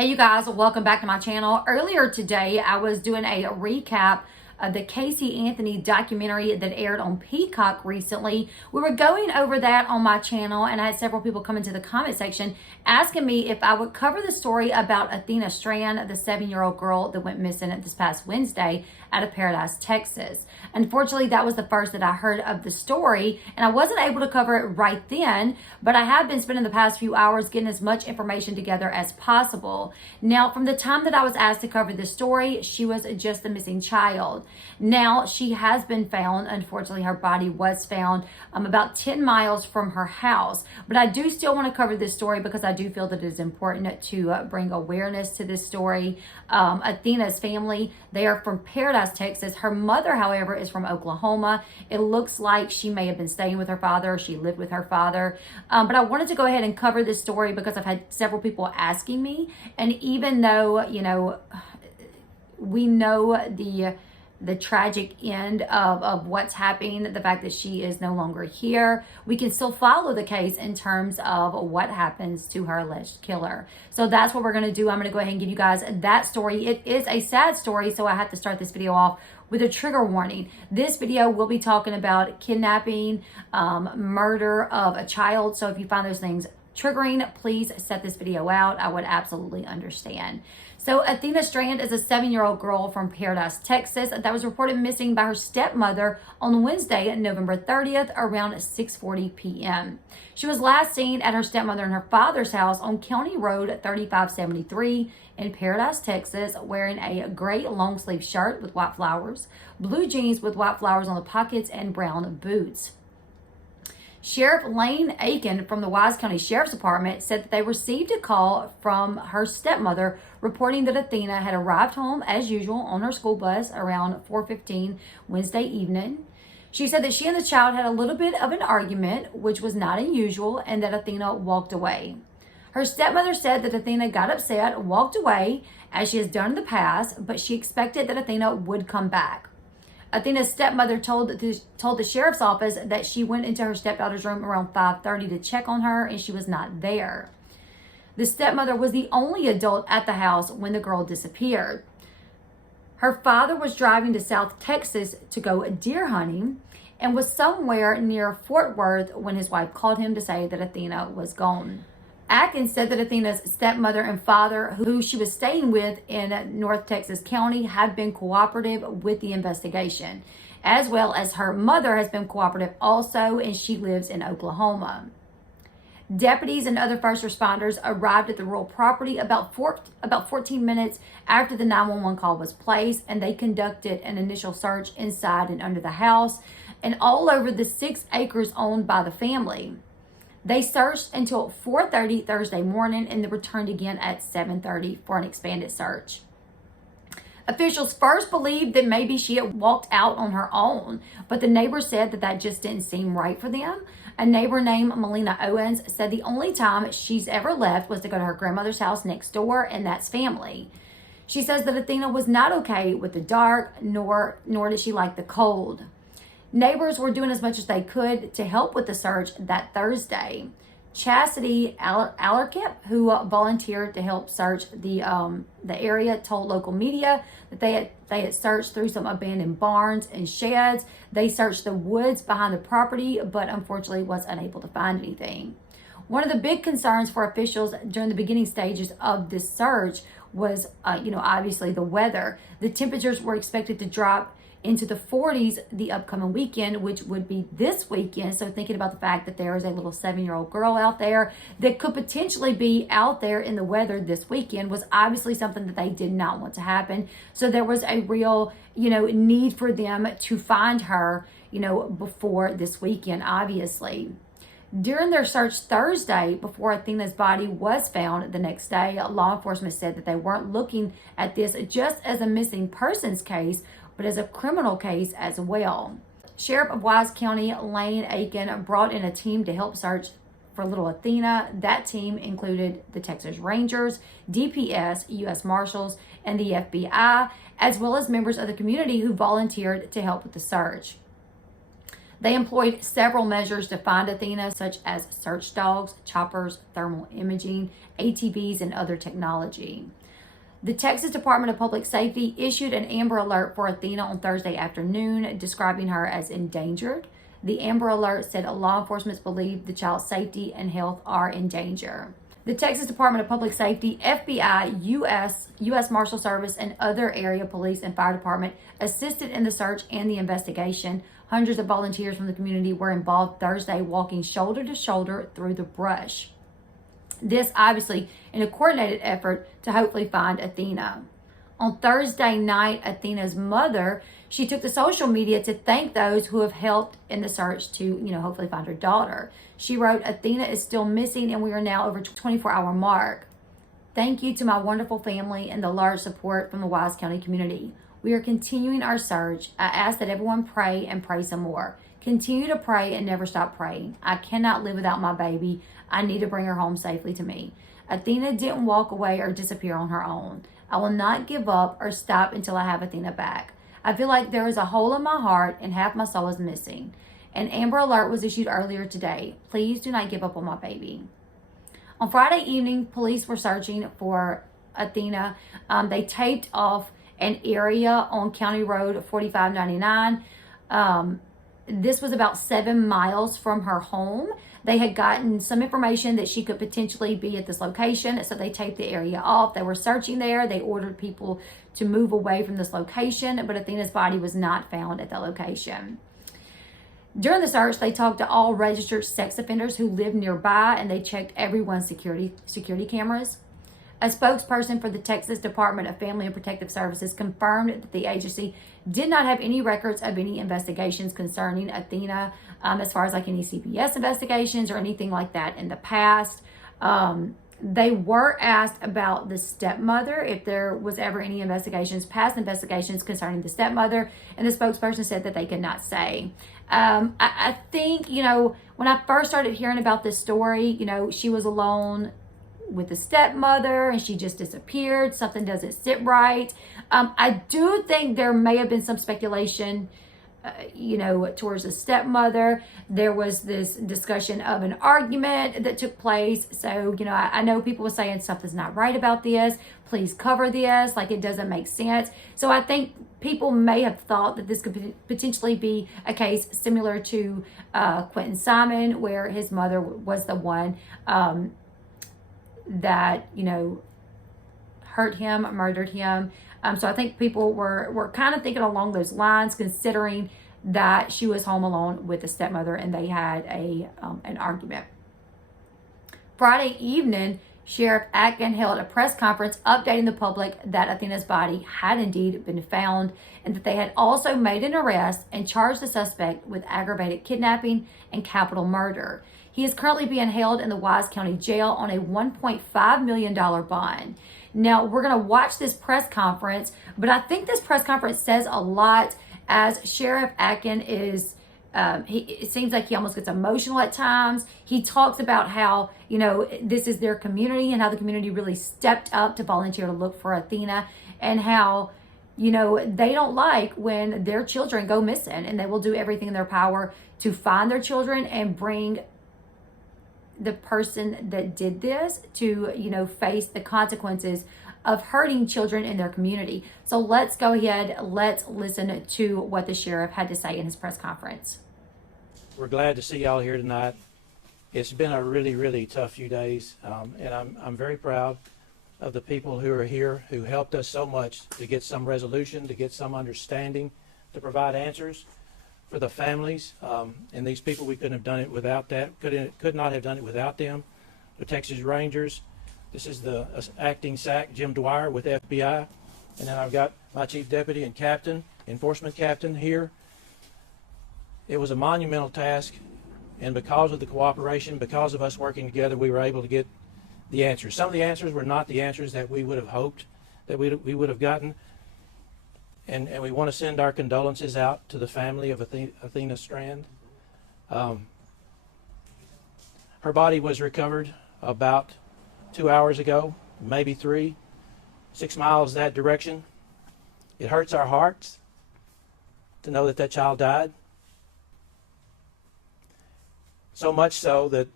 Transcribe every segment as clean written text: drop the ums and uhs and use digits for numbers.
Hey you guys, welcome back to my channel. Earlier today, I was doing a recap of the Casey Anthony documentary that aired on Peacock recently. We were going over that on my channel, and I had several people come into the comment section asking me if I would cover the story about Athena Strand, the 7-year-old girl that went missing this past Wednesday out of Paradise, Texas. Unfortunately, that was the first that I heard of the story, and I wasn't able to cover it right then, but I have been spending the past few hours getting as much information together as possible. Now, from the time that I was asked to cover this story, she was just a missing child. Now, she has been found. Unfortunately, her body was found about 10 miles from her house. But I do still want to cover this story because I do feel that it is important to bring awareness to this story. Athena's family, they are from Paradise, Texas. Her mother, however, is from Oklahoma. It looks like she may have been staying with her father. She lived with her father. But I wanted to go ahead and cover this story because I've had several people asking me. And even though, you know, we know the tragic end of what's happening, the fact that she is no longer here, we can still follow the case in terms of what happens to her alleged killer. So that's what we're going to do. I'm going to go ahead and give you guys that story. It is a sad story, so I have to start this video off with a trigger warning. This video will be talking about kidnapping, murder of a child. So if you find those things triggering, please set this video out. I would absolutely understand. So Athena Strand is a 7-year-old girl from Paradise, Texas that was reported missing by her stepmother on Wednesday, November 30th, around 6:40 p.m. She was last seen at her stepmother and her father's house on County Road 3573 in Paradise, Texas, wearing a gray long sleeve shirt with white flowers, blue jeans with white flowers on the pockets, and brown boots. Sheriff Lane Aiken from the Wise County Sheriff's Department said that they received a call from her stepmother reporting that Athena had arrived home as usual on her school bus around 4:15 Wednesday evening. She said that she and the child had a little bit of an argument, which was not unusual, and that Athena walked away. Her stepmother said that Athena got upset, walked away, as she has done in the past, but she expected that Athena would come back. Athena's stepmother told the sheriff's office that she went into her stepdaughter's room around 5:30 to check on her, and she was not there. The stepmother was the only adult at the house when the girl disappeared. Her father was driving to South Texas to go deer hunting and was somewhere near Fort Worth when his wife called him to say that Athena was gone. Atkins said that Athena's stepmother and father, who she was staying with in North Texas County, had been cooperative with the investigation, as well as her mother has been cooperative also, and she lives in Oklahoma. Deputies and other first responders arrived at the rural property about 14 minutes after the 911 call was placed, and they conducted an initial search inside and under the house and all over the 6 acres owned by the family. They searched until 4:30 Thursday morning and then returned again at 7:30 for an expanded search. Officials first believed that maybe she had walked out on her own, but the neighbors said that that just didn't seem right for them. A neighbor named Melina Owens said the only time she's ever left was to go to her grandmother's house next door, and that's family. She says that Athena was not okay with the dark, nor did she like the cold. Neighbors were doing as much as they could to help with the search that Thursday. Chastity Allerkip, who volunteered to help search the area, told local media that they had searched through some abandoned barns and sheds. They searched the woods behind the property, but unfortunately was unable to find anything. One of the big concerns for officials during the beginning stages of this search was, obviously the weather. The temperatures were expected to drop into the 40s the upcoming weekend, which would be this weekend. So thinking about the fact that there is a little 7-year-old girl out there that could potentially be out there in the weather this weekend was obviously something that they did not want to happen. So there was a real, need for them to find her, before this weekend, obviously. During their search Thursday, before Athena's body was found the next day, law enforcement said that they weren't looking at this just as a missing persons case, but as a criminal case as well. Sheriff of Wise County, Lane Aiken, brought in a team to help search for little Athena. That team included the Texas Rangers, DPS, U.S. Marshals, and the FBI, as well as members of the community who volunteered to help with the search. They employed several measures to find Athena, such as search dogs, choppers, thermal imaging, ATVs, and other technology. The Texas Department of Public Safety issued an Amber Alert for Athena on Thursday afternoon, describing her as endangered. The Amber Alert said law enforcement believe the child's safety and health are in danger. The Texas Department of Public Safety, FBI, U.S. Marshal Service, and other area police and fire department assisted in the search and the investigation. Hundreds of volunteers from the community were involved Thursday, walking shoulder to shoulder through the brush. This obviously in a coordinated effort to hopefully find Athena. On Thursday night, Athena's mother, she took to social media to thank those who have helped in the search to, hopefully find her daughter. She wrote, "Athena is still missing and we are now over 24-hour mark. Thank you to my wonderful family and the large support from the Wise County community. We are continuing our search. I ask that everyone pray and pray some more. Continue to pray and never stop praying. I cannot live without my baby. I need to bring her home safely to me. Athena didn't walk away or disappear on her own. I will not give up or stop until I have Athena back. I feel like there is a hole in my heart and half my soul is missing. An Amber Alert was issued earlier today. Please do not give up on my baby." On Friday evening, police were searching for Athena. They taped off an area on County Road 4599. This was about 7 miles from her home. They had gotten some information that she could potentially be at this location, so they taped the area off. They were searching there. They ordered people to move away from this location, but Athena's body was not found at that location. During the search, they talked to all registered sex offenders who lived nearby, and they checked everyone's security cameras. A spokesperson for the Texas Department of Family and Protective Services confirmed that the agency did not have any records of any investigations concerning Athena, as far as like any CPS investigations or anything like that in the past. They were asked about the stepmother, if there was ever any past investigations concerning the stepmother, and the spokesperson said that they could not say. I think, when I first started hearing about this story, she was alone with the stepmother and she just disappeared. Something doesn't sit right. I do think there may have been some speculation towards the stepmother. There was this discussion of an argument that took place. So, I know people were saying something's not right about this. Please cover this. Like, it doesn't make sense. So I think people may have thought that this could potentially be a case similar to Quentin Simon, where his mother was the one that, hurt him, murdered him. So I think people were kind of thinking along those lines, considering that she was home alone with the stepmother and they had an argument. Friday evening, Sheriff Atkin held a press conference updating the public that Athena's body had indeed been found and that they had also made an arrest and charged the suspect with aggravated kidnapping and capital murder. He is currently being held in the Wise County Jail on a $1.5 million bond. Now, we're going to watch this press conference, but I think this press conference says a lot, as Sheriff Atkin is, it seems like he almost gets emotional at times. He talks about how, this is their community and how the community really stepped up to volunteer to look for Athena, and how, they don't like when their children go missing, and they will do everything in their power to find their children and bring the person that did this to, face the consequences of hurting children in their community. So let's go ahead, let's listen to what the sheriff had to say in his press conference. We're glad to see y'all here tonight. It's been a really, really tough few days, and I'm very proud of the people who are here who helped us so much to get some resolution, to get some understanding, to provide answers for the families, and these people. We couldn't have done it without that. Could not have done it without them. The Texas Rangers. This is the acting SAC, Jim Dwyer with FBI, and then I've got my chief deputy and captain, enforcement captain here. It was a monumental task, and because of the cooperation, because of us working together, we were able to get the answers. Some of the answers were not the answers that we would have hoped that we would have gotten. And we want to send our condolences out to the family of Athena Strand. Her body was recovered about 2 hours ago, maybe 3, 6 miles that direction. It hurts our hearts to know that that child died. So much so that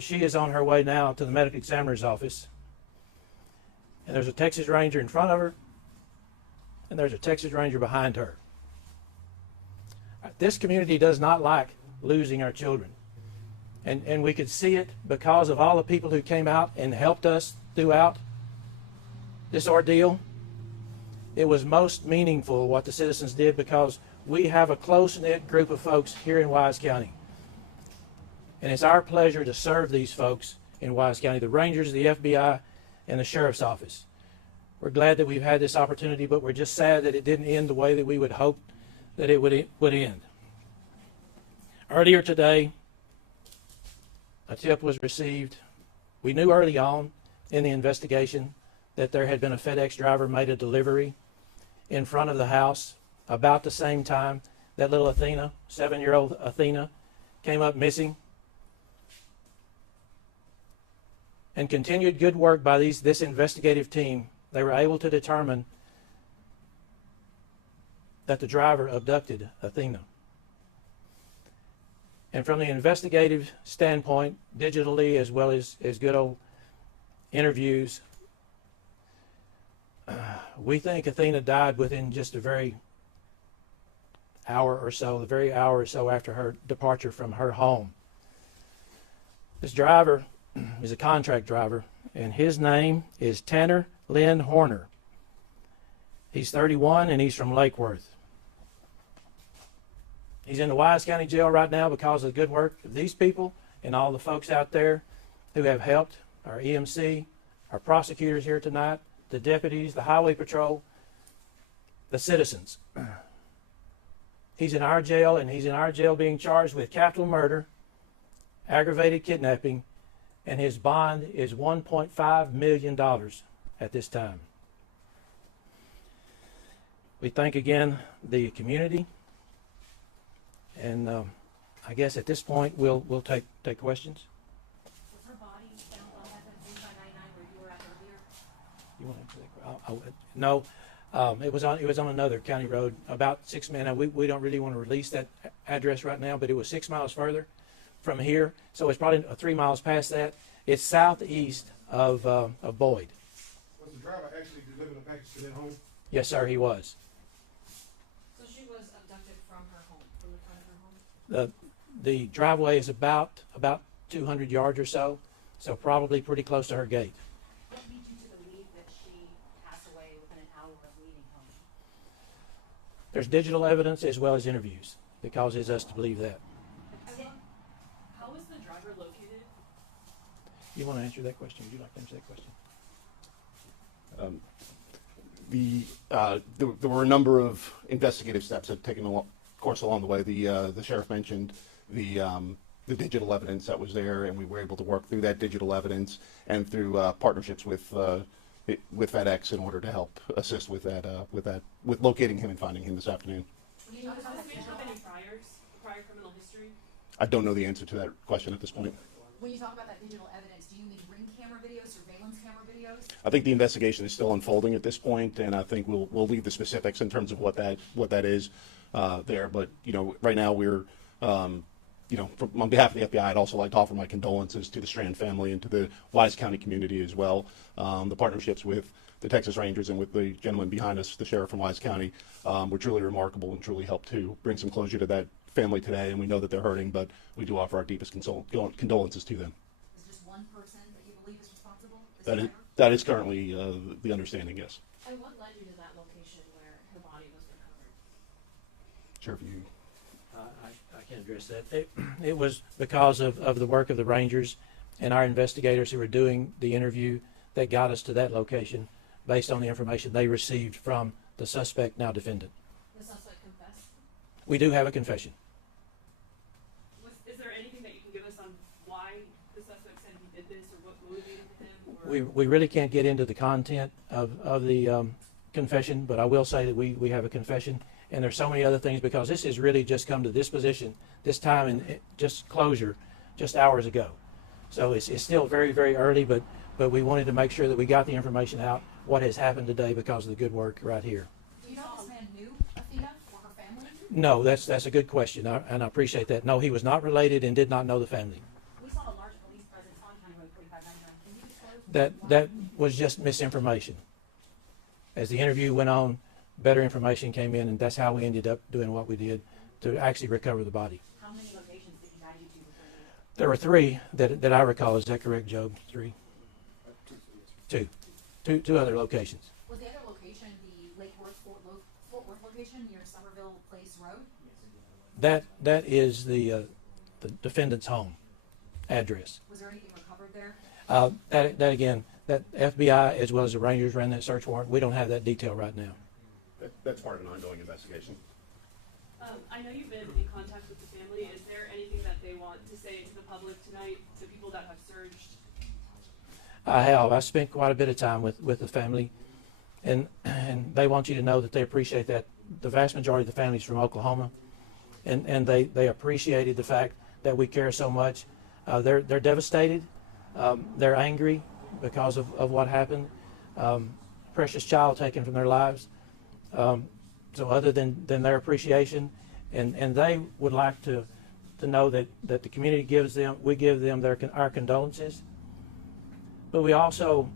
she is on her way now to the medical examiner's office. And there's a Texas Ranger in front of her, and there's a Texas Ranger behind her. This community does not like losing our children. And we could see it because of all the people who came out and helped us throughout this ordeal. It was most meaningful what the citizens did because we have a close-knit group of folks here in Wise County. And it's our pleasure to serve these folks in Wise County, the Rangers, the FBI, and the Sheriff's Office. We're glad that we've had this opportunity, but we're just sad that it didn't end the way that we would hope that it would end. Earlier today, a tip was received. We knew early on in the investigation that there had been a FedEx driver made a delivery in front of the house about the same time that little Athena, 7-year-old Athena, came up missing. And continued good work by this investigative team, they were able to determine that the driver abducted Athena. And from the investigative standpoint, digitally as well as good old interviews, we think Athena died within just a very hour or so, the very hour or so after her departure from her home. This driver is a contract driver, and his name is Tanner Lynn Horner. He's 31, and he's from Lake Worth. He's in the Wise County Jail right now because of the good work of these people and all the folks out there who have helped, our EMC, our prosecutors here tonight, the deputies, the Highway Patrol, the citizens. He's in our jail, and he's in our jail being charged with capital murder, aggravated kidnapping, and his bond is $1.5 million at this time. We thank again the community, and I guess at this point we'll take questions. Was her body found on that 3599 where you were at earlier? You want to answer that? No, it was on another county road about 6 miles. We don't really want to release that address right now, but it was 6 miles further from here, so it's probably 3 miles past that. It's southeast of Boyd. Was the driver actually delivering a package to their home? Yes, sir, he was. So she was abducted from her home, from the front of her home? The driveway is about 200 yards or so probably pretty close to her gate. What leads you to believe that she passed away within an hour of leaving home? There's digital evidence as well as interviews that causes us to believe that. How was the driver located? You want to answer that question? Would you like to answer that question? There were a number of investigative steps that have taken course along the way. The sheriff mentioned the digital evidence that was there, and we were able to work through that digital evidence and through partnerships with FedEx in order to help assist with with locating him and finding him this afternoon. Does this man have any prior criminal history? I don't know the answer to that question at this point. When you talk about that digital evidence, do you mean ring camera videos, surveillance camera videos? I think the investigation is still unfolding at this point, and I think we'll leave the specifics in terms of what that is there. But right now we're on behalf of the FBI, I'd also like to offer my condolences to the Strand family and to the Wise County community as well. The partnerships with the Texas Rangers and with the gentleman behind us, the sheriff from Wise County, were truly remarkable and truly helped to bring some closure to that family today. And we know that they're hurting, but we do offer our deepest condolences to them. Is just one person that you believe is responsible? That is currently the understanding, yes. And what led you to that location where her body was recovered? Sheriff, you. I can address that. It was because of the work of the Rangers and our investigators who were doing the interview that got us to that location based on the information they received from the suspect, now defendant. The suspect confessed? We do have a confession. Is there anything that you can give us on why the suspect said he did this or what motivated him? Or? We really can't get into the content of the confession, but I will say that we have a confession. And there's so many other things because this has really just come to this position, this time, and just closure just hours ago. So it's still very, very early, but we wanted to make sure that we got the information out, what has happened today because of the good work right here. Do you know if this man knew Athena or her family? No, that's a good question, and I appreciate that. No, he was not related and did not know the family. We saw a large police presence on County Road 4599. Can you disclose? That was just misinformation. As the interview went on, better information came in, and that's how we ended up doing what we did to actually recover the body. How many locations did he guide you to before you? There were three that I recall. Is that correct, Job? Three? Two other locations. Was the other location the Lake Worth, Fort Worth location near Somerville Place Road? That is the defendant's home address. Was there anything recovered there? That again, that FBI as well as the Rangers ran that search warrant. We don't have that detail right now. That's part of an ongoing investigation. I know you've been in contact with the family. Is there anything that they want to say to the public tonight, to people that have surged? I have. I spent quite a bit of time with the family, and they want you to know that they appreciate that. The vast majority of the family's from Oklahoma, and they appreciated the fact that we care so much. They're devastated. They're angry because of what happened. Precious child taken from their lives. So other than their appreciation, and they would like to know that the community we give them our condolences, but we also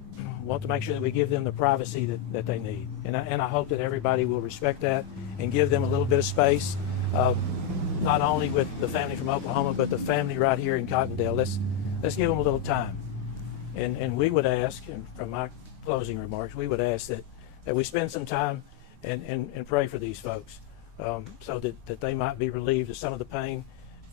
want to make sure that we give them the privacy that they need. And I hope that everybody will respect that and give them a little bit of space, not only with the family from Oklahoma, but the family right here in Cottondale. Let's give them a little time. And we would ask, and from my closing remarks, we would ask that we spend some time and pray for these folks, so that they might be relieved of some of the pain.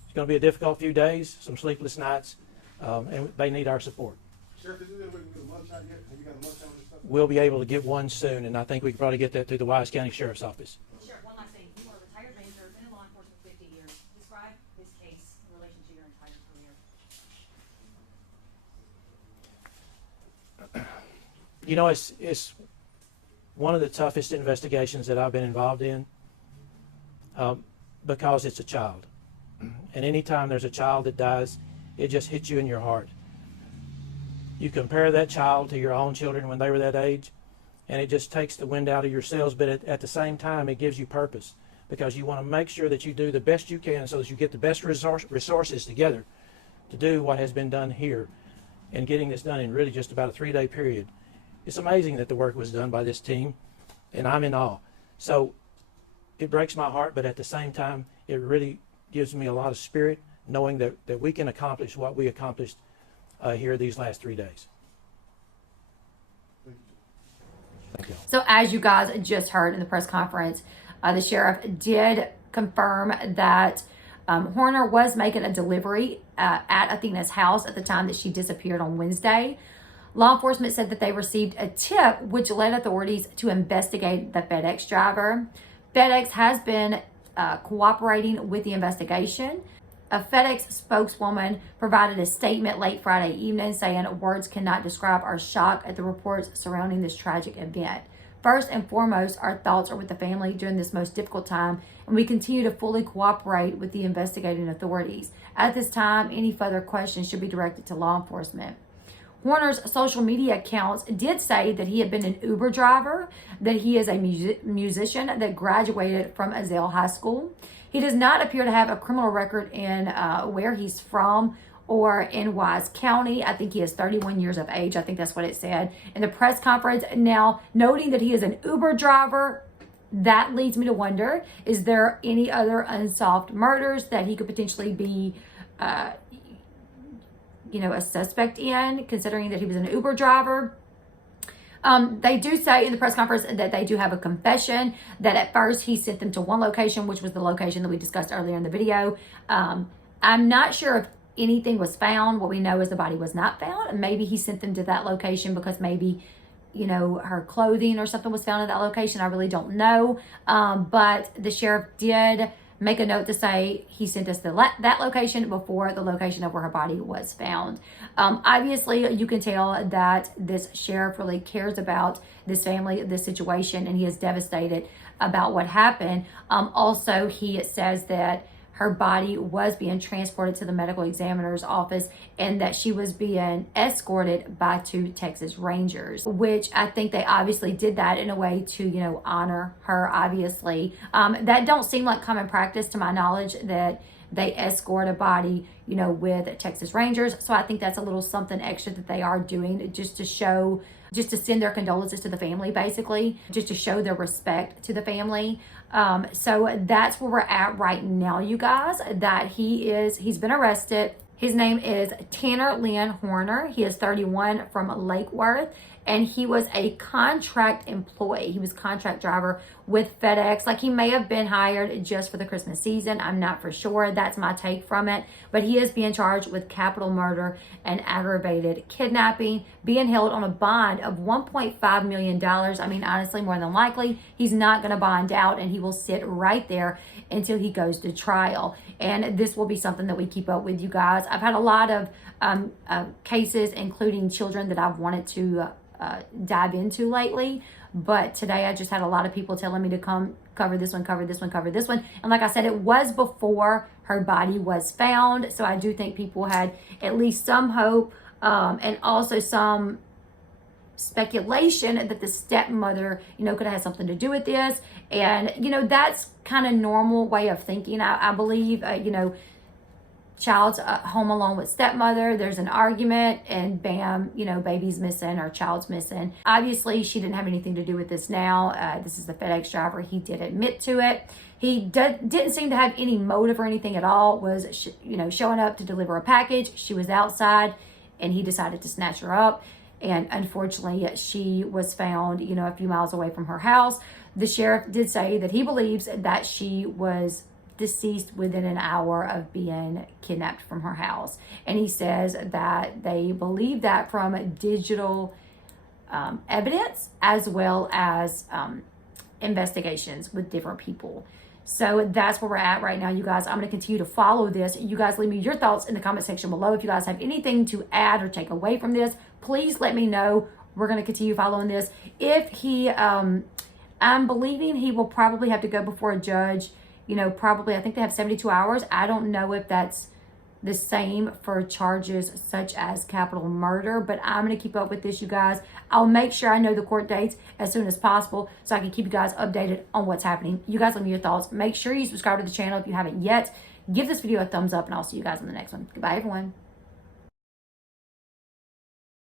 It's going to be a difficult few days, some sleepless nights, and they need our support. Sheriff, is there any way we can get a lunch out yet? Have you got a lunch out and stuff? We'll be able to get one soon, and I think we can probably get that through the Wise County Sheriff's Office. Sheriff, one last thing. You are a retired ranger, been in law enforcement 50 years. Describe his case in relation to your entire career. You know, it's one of the toughest investigations that I've been involved in, because it's a child. And anytime there's a child that dies, it just hits you in your heart. You compare that child to your own children when they were that age, and it just takes the wind out of your sails, but at the same time, it gives you purpose, because you want to make sure that you do the best you can so that you get the best resources together to do what has been done here, and getting this done in really just about a 3-day period. It's amazing that the work was done by this team, and I'm in awe. So it breaks my heart, but at the same time, it really gives me a lot of spirit knowing that we can accomplish what we accomplished here these last 3 days. Thank you. So as you guys just heard in the press conference, the sheriff did confirm that Horner was making a delivery at Athena's house at the time that she disappeared on Wednesday. Law enforcement said that they received a tip which led authorities to investigate the FedEx driver. FedEx has been cooperating with the investigation. A FedEx spokeswoman provided a statement late Friday evening saying words cannot describe our shock at the reports surrounding this tragic event. First and foremost, our thoughts are with the family during this most difficult time, and we continue to fully cooperate with the investigating authorities. At this time, any further questions should be directed to law enforcement. Horner's social media accounts did say that he had been an Uber driver, that he is a musician that graduated from Azale High School. He does not appear to have a criminal record in where he's from or in Wise County. I think he is 31 years of age. I think that's what it said in the press conference. Now, noting that he is an Uber driver, that leads me to wonder, is there any other unsolved murders that he could potentially be a suspect in, considering that he was an Uber driver? They do say in the press conference that they do have a confession that at first he sent them to one location, which was the location that we discussed earlier in the video. I'm not sure if anything was found. What we know is the body was not found. And maybe he sent them to that location because maybe, her clothing or something was found at that location. I really don't know. But the sheriff did make a note to say he sent us to that location before the location of where her body was found. Obviously, you can tell that this sheriff really cares about this family, this situation, and he is devastated about what happened. Also, he says that her body was being transported to the medical examiner's office and that she was being escorted by 2 Texas Rangers, which I think they obviously did that in a way to, you know, honor her, obviously. That don't seem like common practice to my knowledge, that they escort a body, you know, with Texas Rangers. So I think that's a little something extra that they are doing just to show, just to send their condolences to the family, basically, just to show their respect to the family. So that's where we're at right now, you guys, that he's been arrested. His name is Tanner Lynn Horner. He is 31 from Lake Worth, and he was a contract employee. He was contract driver with FedEx. Like, he may have been hired just for the Christmas season. I'm not for sure. That's my take from it. But he is being charged with capital murder and aggravated kidnapping, being held on a bond of $1.5 million. I mean, honestly, more than likely, he's not going to bond out, and he will sit right there until he goes to trial. And this will be something that we keep up with, you guys. I've had a lot of cases, including children, that I've wanted to dive into lately. But today I just had a lot of people telling me to come cover this one, cover this one, cover this one. And like I said, it was before her body was found. So I do think people had at least some hope, and also some speculation that the stepmother, you know, could have had something to do with this. And, you know, that's kind of normal way of thinking, I believe. You know, child's home alone with stepmother, there's an argument, and bam, you know, baby's missing or child's missing. Obviously, she didn't have anything to do with this now. This is the FedEx driver. He did admit to it. He didn't seem to have any motive or anything at all. Was, you know, showing up to deliver a package. She was outside, and he decided to snatch her up. And unfortunately, she was found, you know, a few miles away from her house. The sheriff did say that he believes that she was deceased within an hour of being kidnapped from her house. And he says that they believe that from digital evidence, as well as investigations with different people. So that's where we're at right now, you guys. I'm going to continue to follow this. You guys leave me your thoughts in the comment section below. If you guys have anything to add or take away from this, please let me know. We're going to continue following this. If he, I'm believing he will probably have to go before a judge. You know, probably, I think they have 72 hours. I don't know if that's the same for charges such as capital murder, but I'm going to keep up with this, you guys. I'll make sure I know the court dates as soon as possible so I can keep you guys updated on what's happening. You guys let me your thoughts. Make sure you subscribe to the channel if you haven't yet. Give this video a thumbs up, and I'll see you guys in the next one. Goodbye, everyone.